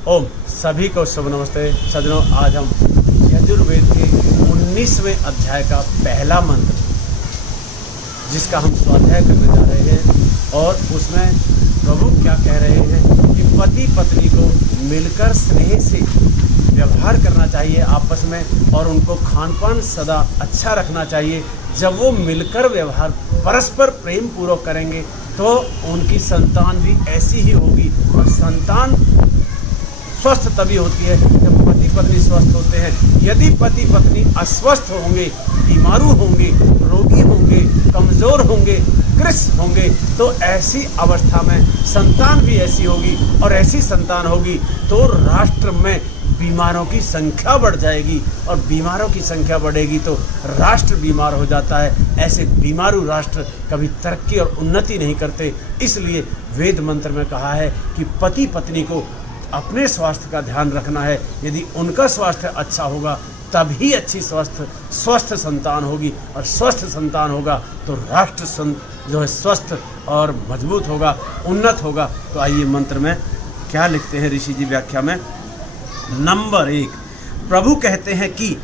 ओम सभी को शुभ नमस्ते सज्जनों। आज हम यजुर्वेद के 19वें अध्याय का पहला मंत्र जिसका हम स्वाध्याय करने जा रहे हैं और उसमें प्रभु क्या कह रहे हैं कि पति पत्नी को मिलकर स्नेह से व्यवहार करना चाहिए आपस में और उनको खान पान सदा अच्छा रखना चाहिए। जब वो मिलकर व्यवहार परस्पर प्रेम पूर्वक करेंगे तो उनकी संतान भी ऐसी ही होगी और संतान स्वस्थ तभी होती है जब पति पत्नी स्वस्थ होते हैं। यदि पति पत्नी अस्वस्थ होंगे, बीमारू होंगे, रोगी होंगे, कमज़ोर होंगे, ग्रस्त होंगे तो ऐसी अवस्था में संतान भी ऐसी होगी और ऐसी संतान होगी तो राष्ट्र में बीमारों की संख्या बढ़ जाएगी और बीमारों की संख्या बढ़ेगी तो राष्ट्र बीमार हो जाता है। ऐसे बीमारू राष्ट्र कभी तरक्की और उन्नति नहीं करते। इसलिए वेद मंत्र में कहा है कि पति पत्नी को अपने स्वास्थ्य का ध्यान रखना है। यदि उनका स्वास्थ्य अच्छा होगा तभी अच्छी स्वस्थ संतान होगी और स्वस्थ संतान होगा तो राष्ट्र जो है स्वस्थ और मजबूत होगा, उन्नत होगा। तो आइए मंत्र में क्या लिखते हैं ऋषि जी व्याख्या में। नंबर 1, प्रभु कहते हैं कि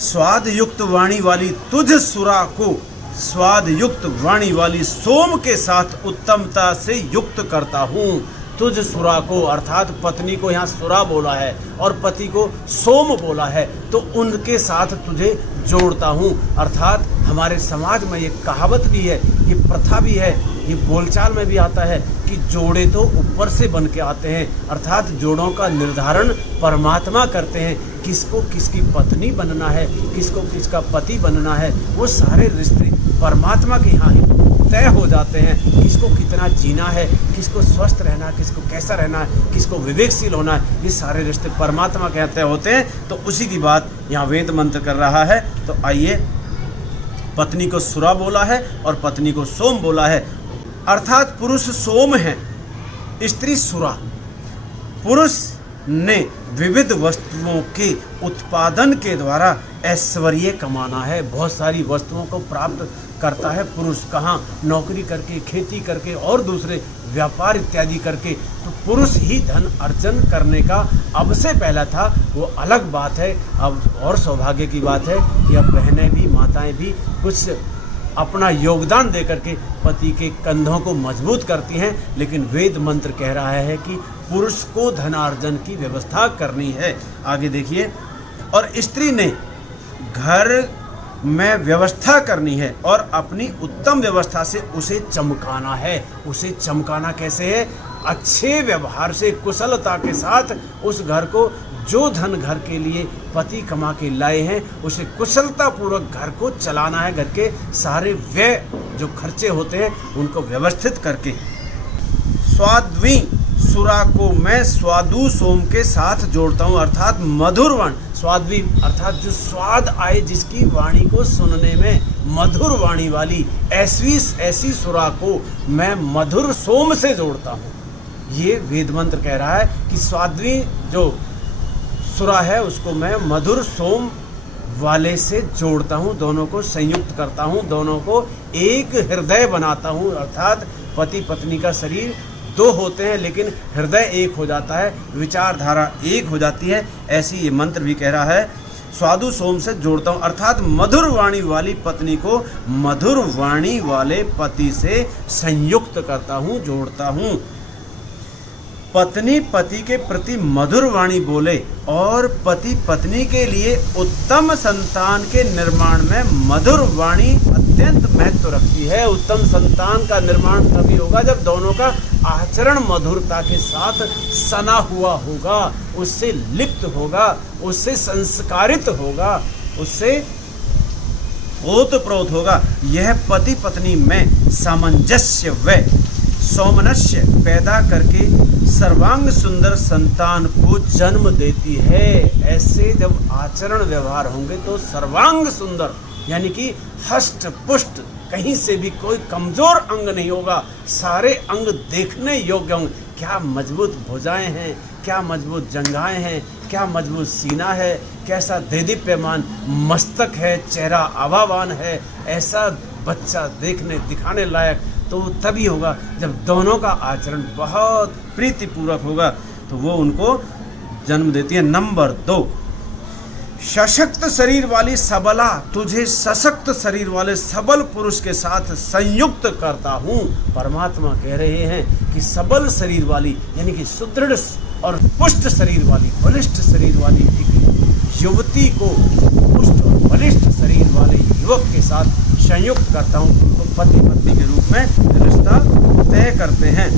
स्वाद युक्त वाणी वाली तुझ सुरा को स्वाद युक्त वाणी वाली सोम के साथ उत्तमता से युक्त करता हूँ। तुझ सुरा को अर्थात पत्नी को यहाँ सुरा बोला है और पति को सोम बोला है तो उनके साथ तुझे जोड़ता हूँ। अर्थात हमारे समाज में ये कहावत भी है, ये प्रथा भी है, ये बोलचाल में भी आता है कि जोड़े तो ऊपर से बन के आते हैं। अर्थात जोड़ों का निर्धारण परमात्मा करते हैं। किसको किसकी पत्नी बनना है, किसको किसका पति बनना है, वो सारे रिश्ते परमात्मा के यहाँ ही तय हो जाते हैं। किसको कितना जीना है, किसको स्वस्थ रहना है, किसको कैसा रहना है, किसको विवेकशील होना है, ये सारे रिश्ते परमात्मा के यहाँ तय होते हैं। तो उसी की बात यहाँ वेद मंत्र कर रहा है। तो आइए, पत्नी को सुरा बोला है और पत्नी को सोम बोला है। अर्थात पुरुष सोम है, स्त्री सुरा। पुरुष ने विविध वस्तुओं के उत्पादन के द्वारा ऐश्वर्य कमाना है। बहुत सारी वस्तुओं को प्राप्त करता है पुरुष। कहाँ? नौकरी करके, खेती करके और दूसरे व्यापार इत्यादि करके। तो पुरुष ही धन अर्जन करने का अब से पहला था, वो अलग बात है। अब और सौभाग्य की बात है कि अब बहनें भी, माताएं भी कुछ अपना योगदान दे करके पति के कंधों को मजबूत करती हैं। लेकिन वेद मंत्र कह रहा है कि पुरुष को धनार्जन की व्यवस्था करनी है। आगे देखिए, और स्त्री ने घर में व्यवस्था करनी है और अपनी उत्तम व्यवस्था से उसे चमकाना है। उसे चमकाना कैसे है? अच्छे व्यवहार से, कुशलता के साथ उस घर को, जो धन घर के लिए पति कमा के लाए हैं उसे कुशलतापूर्वक घर को चलाना है। घर के सारे व्यय जो खर्चे होते हैं उनको व्यवस्थित करके। स्वाद्वी सुरा को मैं स्वादु सोम के साथ जोड़ता हूँ। अर्थात मधुर वाणी, स्वाद्वी अर्थात जो स्वाद आए, जिसकी वाणी को सुनने में मधुर वाणी वाली ऐसी सुरा को मैं मधुर सोम से जोड़ता हूँ। ये वेद मंत्र कह रहा है कि स्वाद्वी जो सुरा है उसको मैं मधुर सोम वाले से जोड़ता हूँ, दोनों को संयुक्त करता हूँ, दोनों को एक हृदय बनाता हूँ। अर्थात पति पत्नी का शरीर दो होते हैं लेकिन हृदय एक हो जाता है, विचारधारा एक हो जाती है। ऐसी ये मंत्र भी कह रहा है, स्वादु सोम से जोड़ता हूँ। अर्थात मधुर वाणी वाली पत्नी को मधुर वाणी वाले पति से संयुक्त करता हूँ, जोड़ता हूँ। पत्नी पति के प्रति मधुर वाणी बोले और पति पत्नी के लिए उत्तम संतान के निर्माण में मधुर वाणी अत्यंत महत्व रखती है। उत्तम संतान का निर्माण तभी होगा जब दोनों का आचरण मधुरता के साथ सना हुआ होगा, उससे लिप्त होगा, उससे संस्कारित होगा, उससे ओतप्रोत होगा। यह पति पत्नी में सामंजस्य व सौमनस्य पैदा करके सर्वांग सुंदर संतान को जन्म देती है। ऐसे जब आचरण व्यवहार होंगे तो सर्वांग सुंदर यानी कि हष्ट पुष्ट, कहीं से भी कोई कमजोर अंग नहीं होगा, सारे अंग देखने योग्य होंगे। क्या मजबूत भुजाएं हैं, क्या मजबूत जंघाएं हैं, क्या मजबूत सीना है, कैसा देदीप्यमान मस्तक है, चेहरा आवावान है। ऐसा बच्चा दिखाने लायक तो तभी होगा जब दोनों का आचरण बहुत प्रीतिपूर्वक होगा। तो वो उनको जन्म देती है। नंबर 2, सशक्त शरीर वाली सबला तुझे सशक्त शरीर वाले सबल पुरुष के साथ संयुक्त करता हूँ। परमात्मा कह रहे हैं कि सबल शरीर वाली यानी कि सुदृढ़ और पुष्ट शरीर वाली, बलिष्ठ शरीर वाली एक युवती को पुष्ट और बलिष्ठ शरीर वाले युवक के साथ संयुक्त करता हूँ। उनको पति पत्नी के रूप में रिश्ता तय करते हैं।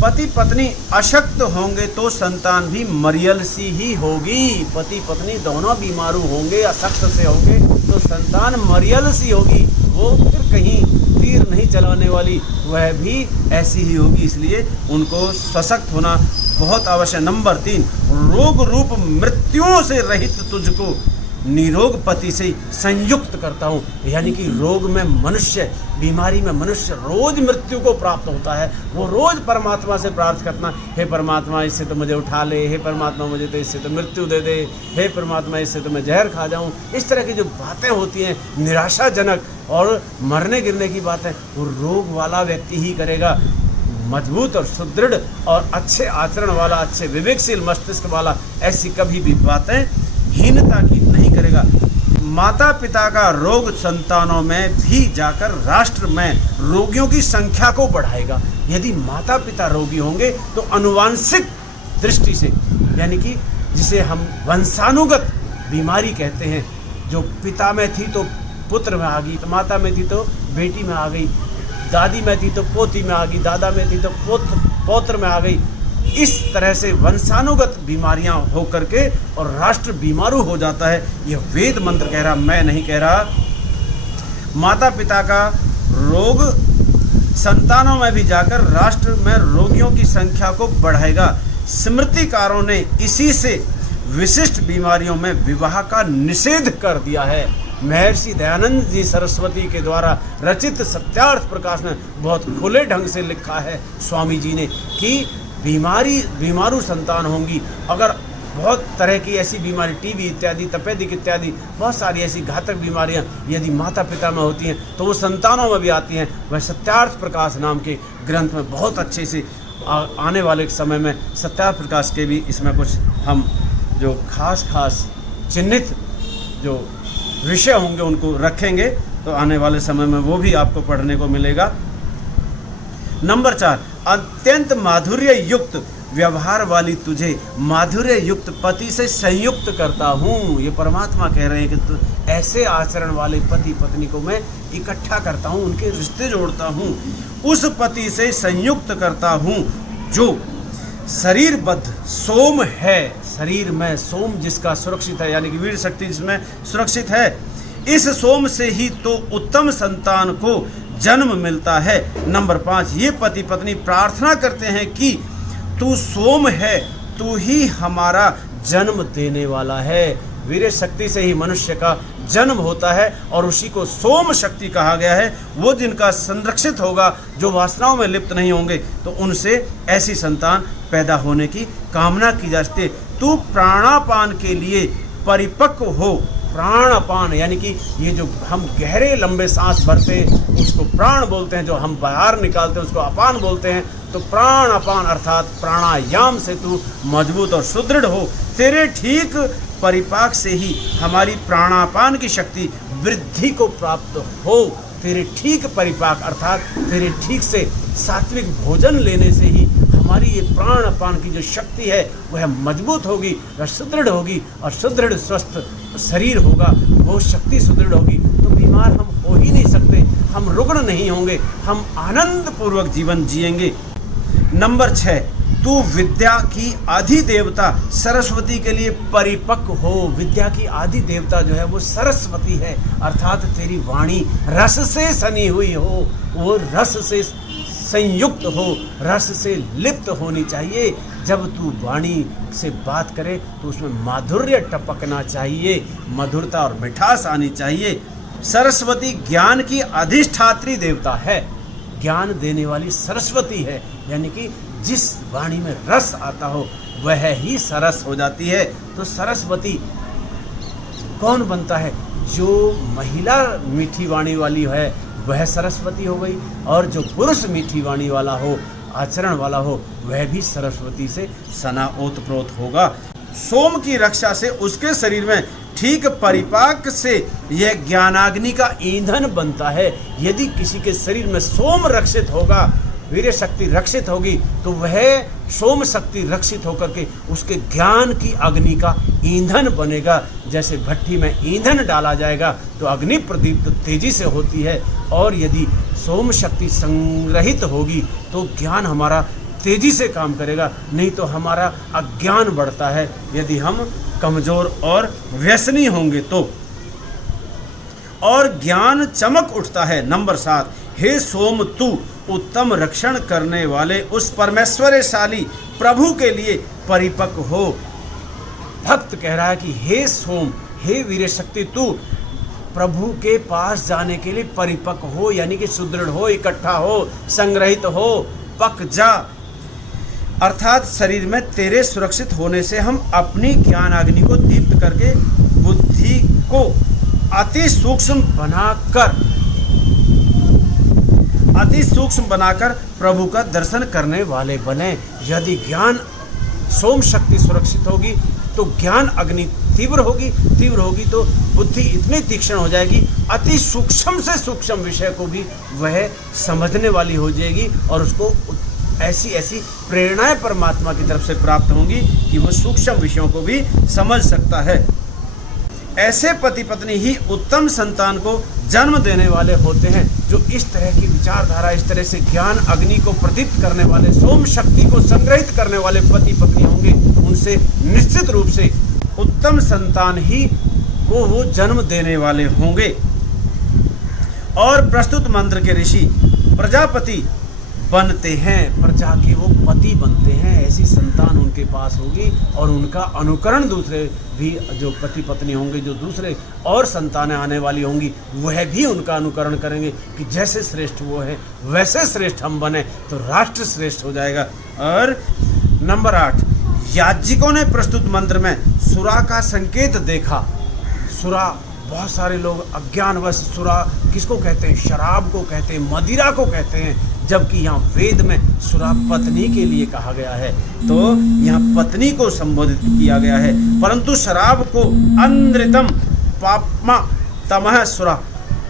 पति पत्नी अशक्त होंगे तो संतान भी मरियल सी ही होगी। पति पत्नी दोनों बीमारू होंगे, अशक्त से होंगे तो संतान मरियल सी होगी। वो फिर कहीं तीर नहीं चलाने वाली, वह भी ऐसी ही होगी। इसलिए उनको सशक्त होना बहुत आवश्यक। नंबर 3, रोग रूप मृत्युओं से रहित तुझको निरोग पति से संयुक्त करता हूँ। यानी कि रोग में मनुष्य, बीमारी में मनुष्य रोज मृत्यु को प्राप्त होता है। वो रोज परमात्मा से प्रार्थना करना, हे परमात्मा इससे तो मुझे उठा ले, हे परमात्मा मुझे तो इससे तो मृत्यु दे दे, हे परमात्मा इससे तो मैं जहर खा जाऊँ। इस तरह की जो बातें होती हैं निराशाजनक और मरने गिरने की बातें, वो रोग वाला व्यक्ति ही करेगा। मजबूत और सुदृढ़ और अच्छे आचरण वाला, अच्छे विवेकशील मस्तिष्क वाला ऐसी कभी भी बातें हीनता की नहीं करेगा। माता पिता का रोग संतानों में भी जाकर राष्ट्र में रोगियों की संख्या को बढ़ाएगा। यदि माता पिता रोगी होंगे तो अनुवांशिक दृष्टि से, यानी कि जिसे हम वंशानुगत बीमारी कहते हैं, जो पिता में थी तो पुत्र में आ गई, माता में थी तो बेटी में आ गई, दादी में थी तो पोती में आ गई, दादा में थी तो पौत्र में आ गई। इस तरह से वंशानुगत बीमारियां हो करके और राष्ट्र बीमारू हो जाता है। यह वेद मंत्र कह रहा, मैं नहीं कह रहा। माता पिता का रोग संतानों में भी जाकर राष्ट्र में रोगियों की संख्या को बढ़ाएगा। स्मृतिकारों ने इसी से विशिष्ट बीमारियों में विवाह का निषेध कर दिया है। महर्षि दयानंद जी सरस्वती के द्वारा रचित सत्यार्थ प्रकाश में बहुत खुले ढंग से लिखा है स्वामी जी ने कि बीमारू संतान होंगी। अगर बहुत तरह की ऐसी बीमारी, टीबी इत्यादि, तपेदिक इत्यादि बहुत सारी ऐसी घातक बीमारियां यदि माता पिता में होती हैं तो वो संतानों में भी आती हैं। वह सत्यार्थ प्रकाश नाम के ग्रंथ में बहुत अच्छे से आने वाले समय में सत्यार्थ प्रकाश के भी इसमें कुछ हम जो खास चिन्हित जो विषय होंगे उनको रखेंगे, तो आने वाले समय में वो भी आपको पढ़ने को मिलेगा। नंबर 4, अत्यंत माधुर्य युक्त व्यवहार वाली तुझे माधुर्य युक्त पति से संयुक्त करता हूँ। ये परमात्मा कह रहे हैं कि तो ऐसे आचरण वाले पति पत्नी को मैं इकट्ठा करता हूँ, उनके रिश्ते जोड़ता हूँ। उस पति से संयुक्त करता हूँ जो शरीरबद्ध सोम है। शरीर में सोम जिसका सुरक्षित है, यानी कि वीर शक्ति जिसमें सुरक्षित है, इस सोम से ही तो उत्तम संतान को जन्म मिलता है। नंबर 5, ये पति पत्नी प्रार्थना करते हैं कि तू सोम है, तू ही हमारा जन्म देने वाला है। वीर शक्ति से ही मनुष्य का जन्म होता है और उसी को सोम शक्ति कहा गया है। वो जिनका संरक्षित होगा, जो वासनाओं में लिप्त नहीं होंगे, तो उनसे ऐसी संतान पैदा होने की कामना की जाती है। तू प्राणापान के लिए परिपक्व हो। प्राणापान यानी कि ये जो हम गहरे लंबे सांस भरते हैं उसको प्राण बोलते हैं, जो हम बाहर निकालते हैं उसको अपान बोलते हैं। तो प्राणापान अर्थात प्राणायाम से तू मजबूत और सुदृढ़ हो। तेरे ठीक परिपाक से ही हमारी प्राणापान की शक्ति वृद्धि को प्राप्त हो। तेरे ठीक परिपाक अर्थात तेरे ठीक से सात्विक भोजन लेने से ही हमारी ये प्राणापान की जो शक्ति है वह मजबूत होगी, वह सुदृढ़ होगी और सुदृढ़ स्वस्थ शरीर होगा, वो शक्ति सुदृढ़ होगी तो बीमार हम हो ही नहीं सकते, हम रुग्ण नहीं होंगे, हम आनंद पूर्वक जीवन जिएंगे। नंबर 6, तू विद्या की आदि देवता सरस्वती के लिए परिपक्व हो। विद्या की आदि देवता जो है वो सरस्वती है, अर्थात तेरी वाणी रस से सनी हुई हो, वो रस से संयुक्त हो, रस से लिप्त होनी चाहिए। जब तू वाणी से बात करे तो उसमें माधुर्य टपकना चाहिए, मधुरता और मिठास आनी चाहिए। सरस्वती ज्ञान की अधिष्ठात्री देवता है, ज्ञान देने वाली सरस्वती है, यानी कि जिस वाणी में रस आता हो वह ही सरस हो जाती है। तो सरस्वती कौन बनता है? जो महिला मीठी वाणी वाली है वह सरस्वती हो गई, और जो पुरुष मीठी वाणी वाला हो, आचरण वाला हो, वह भी सरस्वती से सना ओतप्रोत होगा। सोम की रक्षा से उसके शरीर में ठीक परिपाक से यह ज्ञानाग्नि का ईंधन बनता है। यदि किसी के शरीर में सोम रक्षित होगा, वीर्य शक्ति रक्षित होगी, तो वह सोम शक्ति रक्षित होकर के उसके ज्ञान की अग्नि का ईंधन बनेगा। जैसे भट्टी में ईंधन डाला जाएगा तो अग्नि प्रदीप्त तेजी से होती है, और यदि सोम शक्ति संग्रहित होगी तो ज्ञान हमारा तेजी से काम करेगा, नहीं तो हमारा अज्ञान बढ़ता है यदि हम कमजोर और व्यसनी होंगे तो। और ज्ञान चमक उठता है। नंबर 7, हे सोम तू उत्तम रक्षण करने वाले उस परमेश्वरशाली प्रभु के लिए परिपक्व हो। भक्त कह रहा है कि हे सोम, हे वीर शक्ति, तू प्रभु के पास जाने के लिए परिपक्व हो, यानी कि सुदृढ़ हो, इकट्ठा हो, संग्रहित हो, पक जा। अर्थात शरीर में तेरे सुरक्षित होने से हम अपनी ज्ञान अग्नि को दीप्त करके बुद्धि को अति सूक्ष्म बनाकर प्रभु का दर्शन करने वाले बने। यदि ज्ञान सोम शक्ति सुरक्षित होगी तो ज्ञान अग्नि तीव्र होगी तो बुद्धि इतनी तीक्ष्ण हो जाएगी, अति सूक्ष्म से सूक्ष्म विषय को भी वह समझने वाली हो जाएगी, और उसको ऐसी ऐसी प्रेरणाएं परमात्मा की तरफ से प्राप्त होंगी कि वो सूक्ष्म विषयों को भी समझ सकता है। ऐसे पति पत्नी ही उत्तम संतान को जन्म देने वाले होते हैं। जो इस तरह की विचारधारा, इस तरह से ज्ञान अग्नि को प्रदीप्त करने वाले, सोम शक्ति को संग्रहित करने वाले पति पत्नी होंगे, उनसे निश्चित रूप से उत्तम संतान ही को वो जन्म देने वाले होंगे। और प्रस्तुत मंत्र के ऋषि प्रजापति बनते हैं, प्रजा के वो पति बनते हैं। ऐसी संतान उनके पास होगी, और उनका अनुकरण दूसरे भी जो पति पत्नी होंगे, जो दूसरे और संतानें आने वाली होंगी, वह भी उनका अनुकरण करेंगे कि जैसे श्रेष्ठ वो है वैसे श्रेष्ठ हम बने तो राष्ट्र श्रेष्ठ हो जाएगा। और नंबर 8, याज्ञिकों ने प्रस्तुत मंत्र में सुरा का संकेत देखा। सुरा, बहुत सारे लोग अज्ञानवश सुरा किसको कहते हैं? शराब को कहते हैं, मदिरा को कहते हैं, जबकि यहाँ वेद में सुरा पत्नी के लिए कहा गया है, तो यहाँ पत्नी को संबोधित किया गया है। परंतु शराब को अनृतम पापमा तमह सुरा,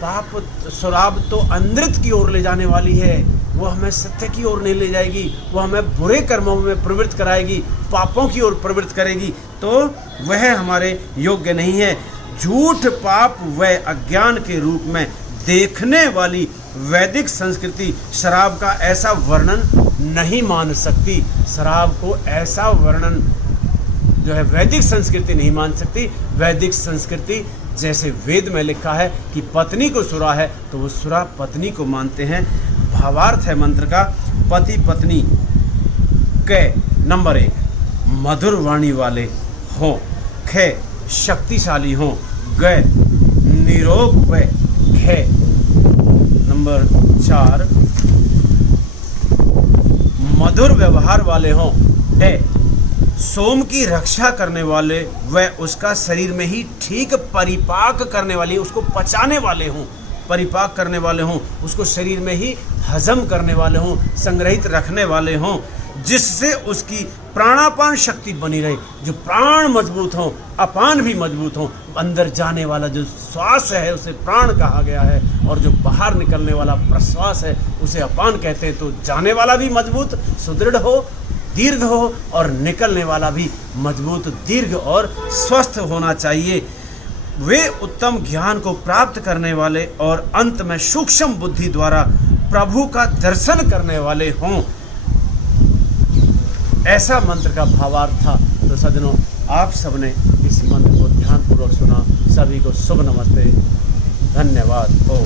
पाप शराब तो अनृत की ओर ले जाने वाली है, वो हमें सत्य की ओर नहीं ले जाएगी, वो हमें बुरे कर्मों में प्रवृत्त कराएगी, पापों की ओर प्रवृत्त करेगी, तो वह हमारे योग्य नहीं है। झूठ, पाप व अज्ञान के रूप में देखने वाली वैदिक संस्कृति शराब का ऐसा वर्णन नहीं मान सकती। शराब को ऐसा वर्णन जो है वैदिक संस्कृति नहीं मान सकती। वैदिक संस्कृति जैसे वेद में लिखा है कि पत्नी को सुरा है, तो वो सुरा पत्नी को मानते हैं। भावार्थ है मंत्र का, पति पत्नी के नंबर 1 मधुर वाणी वाले हों, खे शक्तिशाली हों, गए निरोग व खे। नंबर 4 मधुर व्यवहार वाले हों, डे सोम की रक्षा करने वाले व उसका शरीर में ही ठीक परिपाक करने वाले, उसको पचाने वाले हों, परिपाक करने वाले हों, उसको शरीर में ही हजम करने वाले हों, संग्रहित रखने वाले हों, जिससे उसकी प्राणापान शक्ति बनी रहे। जो प्राण मजबूत हों, अपान भी मजबूत हों। अंदर जाने वाला जो श्वास है उसे प्राण कहा गया है, और जो बाहर निकलने वाला प्रश्वास है उसे अपान कहते हैं। तो जाने वाला भी मजबूत सुदृढ़ हो, दीर्घ हो, और निकलने वाला भी मजबूत दीर्घ और स्वस्थ होना चाहिए। वे उत्तम ज्ञान को प्राप्त करने वाले और अंत में सूक्ष्म बुद्धि द्वारा प्रभु का दर्शन करने वाले हों। ऐसा मंत्र का भावार्थ था। तो सज्जनों, आप सबने इस मंत्र को ध्यानपूर्वक सुना। सभी को शुभ नमस्ते, धन्यवाद। ओम।